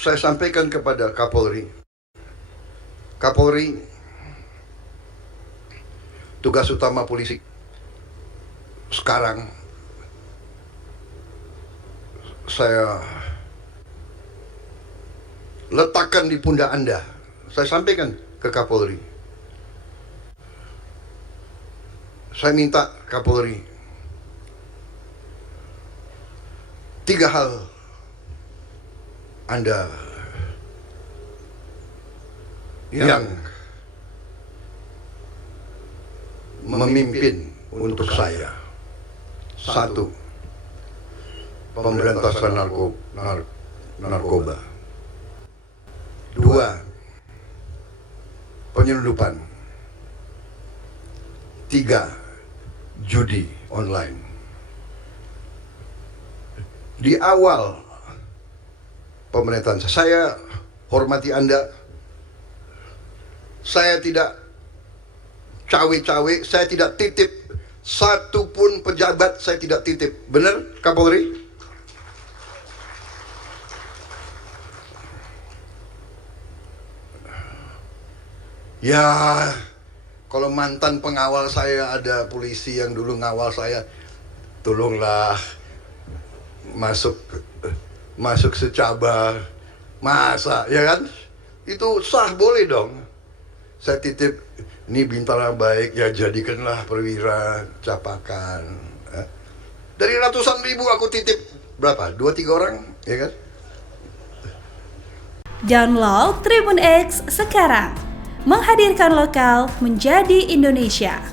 saya sampaikan kepada Kapolri. Kapolri, tugas utama polisi sekarang saya letakkan di pundak Anda. Saya sampaikan ke Kapolri. Saya minta Kapolri 3 hal Anda yang memimpin untuk saya. 1, pemberantasan narkoba. 2, penyelundupan. 3, judi online. Di awal pemerintahan saya hormati Anda. Saya tidak cawe-cawe, saya tidak titip satu pun pejabat, saya tidak titip. Benar, Kapolri? Ya, kalau mantan pengawal saya ada polisi yang dulu ngawal saya, tolonglah masuk secaba, masa, ya kan? Itu sah, boleh dong. Saya titip, ini bintara baik, ya jadikanlah perwira capakan. Dari ratusan ribu aku titip berapa? 2-3 orang, ya kan? Download Tribun X sekarang, menghadirkan lokal menjadi Indonesia.